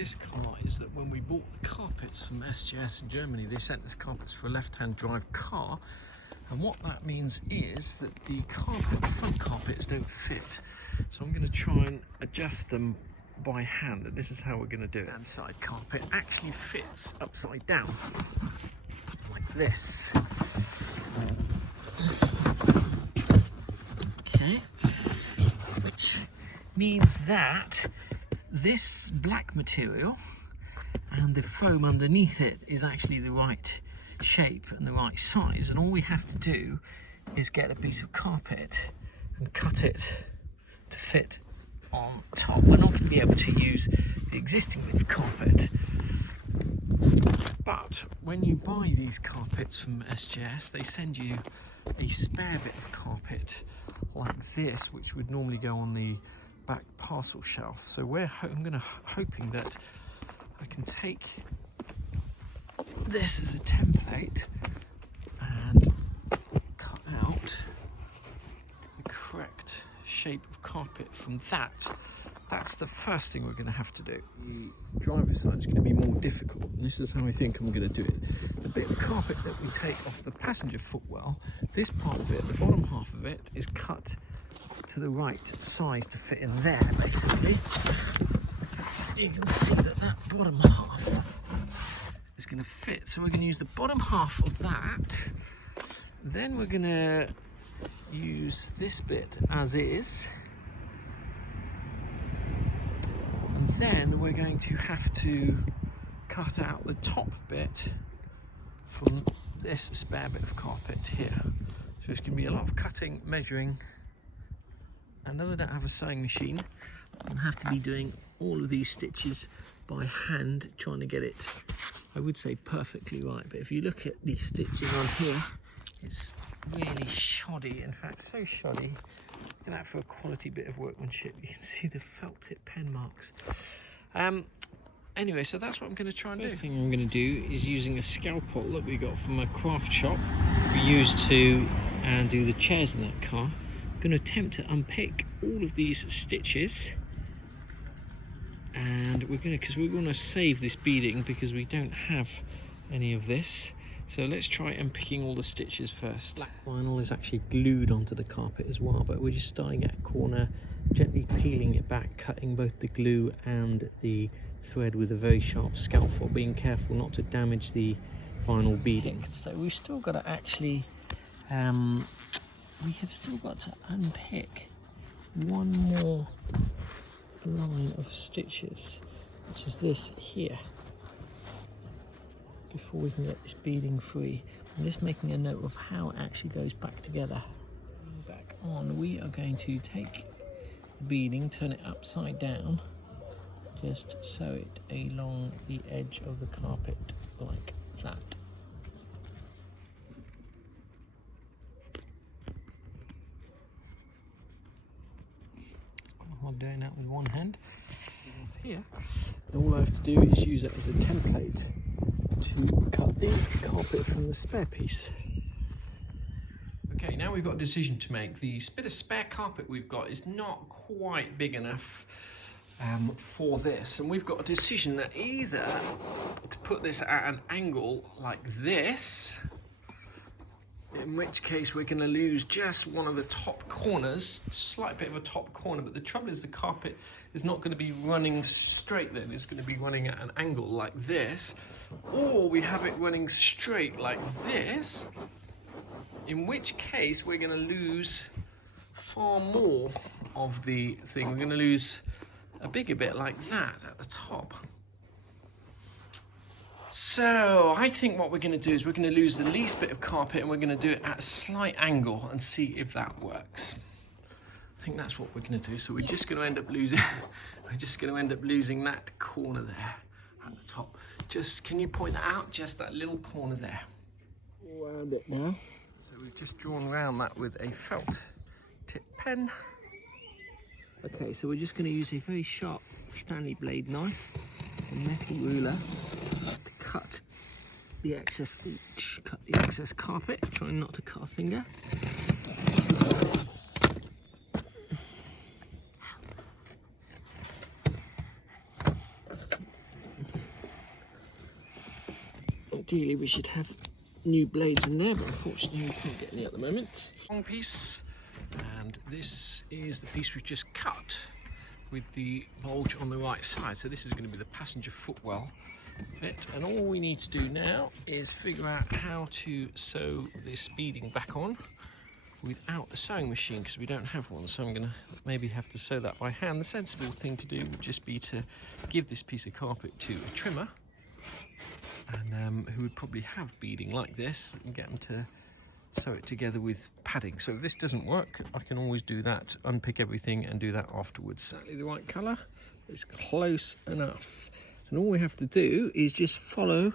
this car is that when we bought the carpets from SJS in Germany, they sent us carpets for a left-hand drive car, and what that means is that the front carpets don't fit. So I'm going to try and adjust them by hand, and this is how we're going to do it. The side carpet actually fits upside down like this. Okay, which means that this black material and the foam underneath it is actually the right shape and the right size, and all we have to do is get a piece of carpet and cut it to fit on top. We're not going to be able to use the existing bit of carpet, but when you buy these carpets from SJS, they send you a spare bit of carpet like this, which would normally go on the back parcel shelf. So I'm hoping that I can take this as a template and cut out the correct shape of carpet from that. That's the first thing we're going to have to do. The driver's side is going to be more difficult, and this is how I think I'm going to do it. The bit of carpet that we take off the passenger footwell, this part of it, the bottom half of it, is cut to the right size to fit in there, basically. You can see that bottom half is going to fit, so we're going to use the bottom half of that. Then we're going to use this bit as is, and then we're going to have to cut out the top bit from this spare bit of carpet here. So it's going to be a lot of cutting, measuring, and as I don't have a sewing machine, I'm going to have to be doing all of these stitches by hand, trying to get it, I would say, perfectly right. But if you look at the stitching on here, it's really shoddy. In fact, so shoddy, looking out for a quality bit of workmanship. You can see the felt tip pen marks. Anyway, so that's what I'm going to try and do. First thing I'm going to do is using a scalpel that we got from a craft shop we used to do the chairs in that car. I'm going to attempt to unpick all of these stitches, and because we want to save this beading because we don't have any of this. So let's try unpicking all the stitches first. Black vinyl is actually glued onto the carpet as well, but we're just starting at a corner, gently peeling it back, cutting both the glue and the thread with a very sharp scalpel, being careful not to damage the vinyl beading. So we've still got to actually, we have still got to unpick one more line of stitches, which is this here, before we can get this beading free. I'm just making a note of how it actually goes back together. Back on, we are going to take the beading, turn it upside down, just sew it along the edge of the carpet like that. It's quite hard doing that with one hand. Here, all I have to do is use it as a template to cut the carpet from the spare piece. Okay, now we've got a decision to make. The bit of spare carpet we've got is not quite big enough for this, and we've got a decision that either to put this at an angle like this, in which case we're going to lose just one of the top corners, slight bit of a top corner, but the trouble is the carpet is not going to be running straight then, it's going to be running at an angle like this, or we have it running straight like this, in which case we're going to lose far more of the thing. We're going to lose a bigger bit like that at the top. So I think what we're going to do is we're going to lose the least bit of carpet, and we're going to do it at a slight angle and see if that works. I think that's what we're going to do. So we're just going to end up losing that corner there at the top. Just, can you point that out? Just that little corner there. Around it now. So we've just drawn around that with a felt tip pen. Okay, so we're just going to use a very sharp Stanley blade knife, a metal ruler, to cut the excess carpet, trying not to cut a finger. ideally we should have new blades in there, but unfortunately we can't get any at the moment. Long piece, and this is the piece we've just cut with the bulge on the right side. So this is going to be the passenger footwell fit, and all we need to do now is figure out how to sew this beading back on without a sewing machine, because we don't have one. So I'm going to maybe have to sew that by hand. The sensible thing to do would just be to give this piece of carpet to a trimmer, and who would probably have beading like this, and get them to sew it together with padding. So if this doesn't work, I can always do that, unpick everything and do that afterwards. Exactly the right colour, it's close enough. And all we have to do is just follow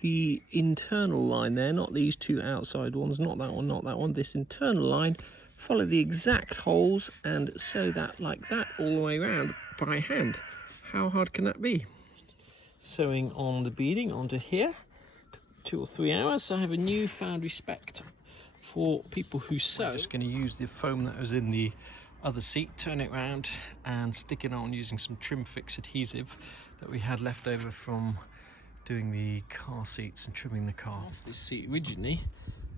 the internal line there, not these two outside ones, not that one, not that one, this internal line. Follow the exact holes and sew that like that all the way around by hand. How hard can that be? Sewing on the beading onto here, 2 or 3 hours. So I have a newfound respect for people who sew. I'm just going to use the foam that was in the other seat, turn it around and stick it on using some trim fix adhesive that we had left over from doing the car seats and trimming the car. This seat originally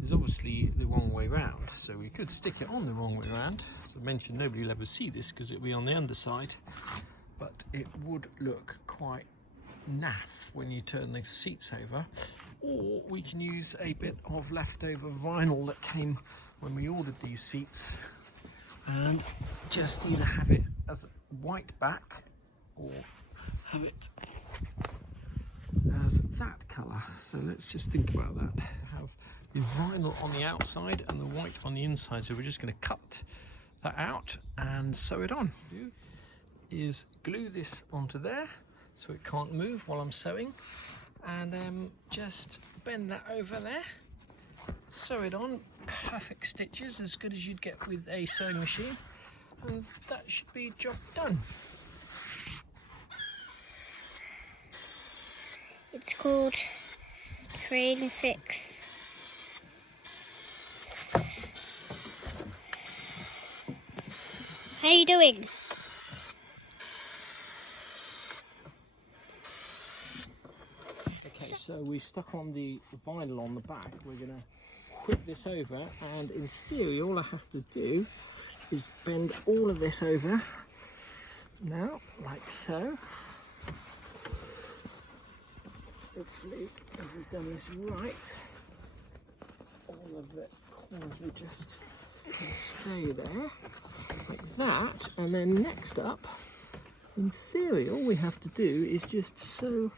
is obviously the wrong way round, so we could stick it on the wrong way round. As I mentioned, nobody will ever see this because it'll be on the underside, but it would look quite naff when you turn the seats over. Or we can use a bit of leftover vinyl that came when we ordered these seats and just either have it as a white back or have it as that colour. So let's just think about that. Have the vinyl on the outside and the white on the inside. So we're just going to cut that out and sew it on. Is glue this onto there so it can't move while I'm sewing, and just bend that over there, sew it on, perfect stitches, as good as you'd get with a sewing machine, and that should be job done. It's called Train Fix. How are you doing? Okay, so we've stuck on the vinyl on the back. We're going to flip this over, and in theory all I have to do is bend all of this over now, like so. Hopefully, if we've done this right, all of the corners will just stay there, like that. And then next up, in theory, all we have to do is just sew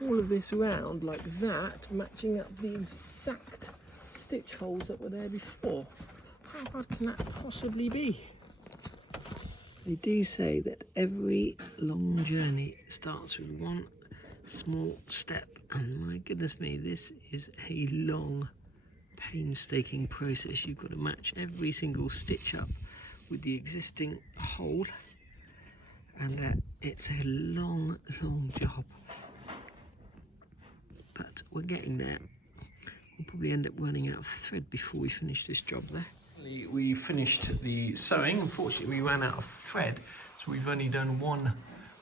all of this around like that, matching up the exact stitch holes that were there before. How hard can that possibly be? They do say that every long journey starts with one small step, and my goodness me, this is a long, painstaking process. You've got to match every single stitch up with the existing hole, and it's a long job, but we're getting there. We'll probably end up running out of thread before we finish this job there. We finished the sewing. Unfortunately, we ran out of thread, so we've only done one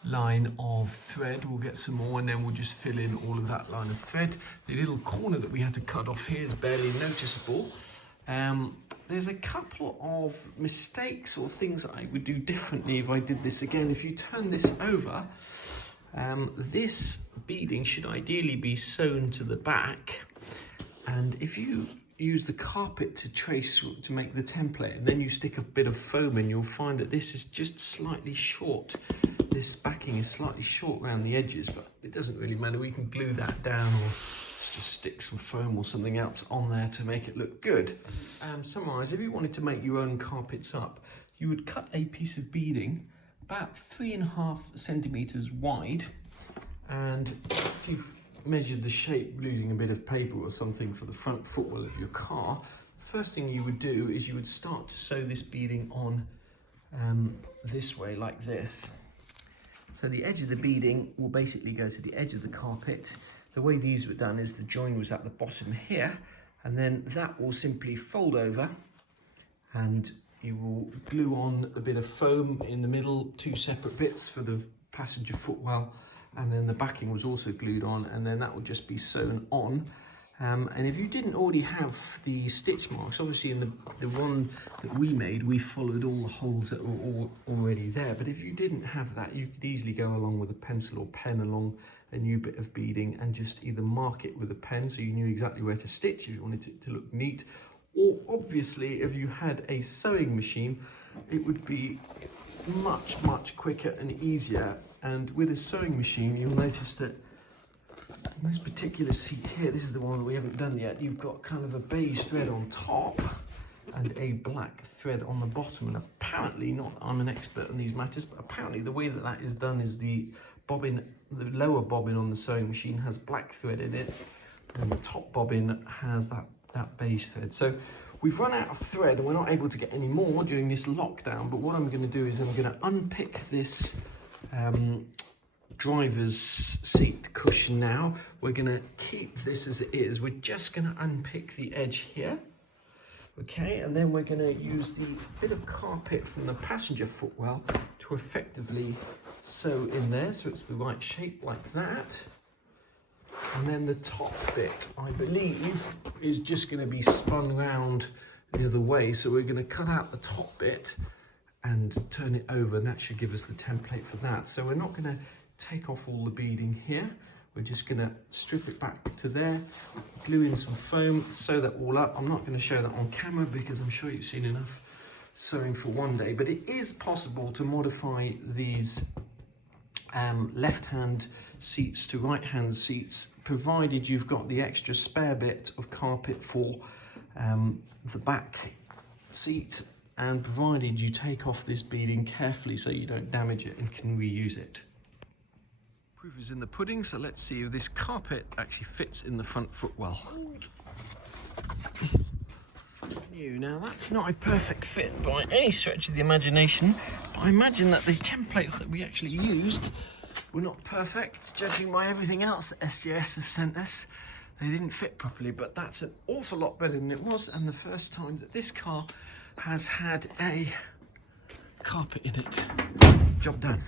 line of thread. We'll get some more and then we'll just fill in all of that line of thread. The little corner that we had to cut off here is barely noticeable. There's a couple of mistakes or things I would do differently if I did this again. If you turn this over, this beading should ideally be sewn to the back, and if you use the carpet to trace to make the template and then you stick a bit of foam in, you'll find that this is just slightly short. This backing is slightly short around the edges, but it doesn't really matter. We can glue that down or just stick some foam or something else on there to make it look good. Summarise, if you wanted to make your own carpets up, you would cut a piece of beading about 3.5 centimetres wide, and if you've measured the shape using a bit of paper or something for the front footwell of your car, first thing you would do is you would start to sew this beading on this way, like this. So the edge of the beading will basically go to the edge of the carpet. The way these were done is the join was at the bottom here, and then that will simply fold over, and you will glue on a bit of foam in the middle, 2 separate bits for the passenger footwell, and then the backing was also glued on, and then that would just be sewn on. And if you didn't already have the stitch marks, obviously in the one that we made, we followed all the holes that were already there. But if you didn't have that, you could easily go along with a pencil or pen along a new bit of beading and just either mark it with a pen so you knew exactly where to stitch if you wanted it to look neat. Or obviously, if you had a sewing machine, it would be much quicker and easier. And with a sewing machine, you'll notice that in this particular seat here, this is the one that we haven't done yet, you've got kind of a beige thread on top and a black thread on the bottom. And apparently, not I'm an expert in these matters, but apparently the way that that is done is the bobbin, the lower bobbin on the sewing machine has black thread in it, and the top bobbin has that beige thread. So we've run out of thread and we're not able to get any more during this lockdown, but what I'm going to do is I'm going to unpick this driver's seat cushion now. We're going to keep this as it is. We're just going to unpick the edge here. Okay, and then we're going to use the bit of carpet from the passenger footwell to effectively sew in there so it's the right shape like that. And then the top bit, I believe, is just going to be spun round the other way. So we're going to cut out the top bit and turn it over, and that should give us the template for that. So we're not going to take off all the beading here. We're just going to strip it back to there, glue in some foam, sew that all up. I'm not going to show that on camera because I'm sure you've seen enough sewing for one day, but it is possible to modify these left-hand seats to right-hand seats, provided you've got the extra spare bit of carpet for the back seat, and provided you take off this beading carefully so you don't damage it and can reuse it. Proof is in the pudding, so let's see if this carpet actually fits in the front footwell. Now that's not a perfect fit by any stretch of the imagination, but I imagine that the templates that we actually used were not perfect, judging by everything else that SJS have sent us. They didn't fit properly, but that's an awful lot better than it was, and the first time that this car has had a carpet in it. Job done.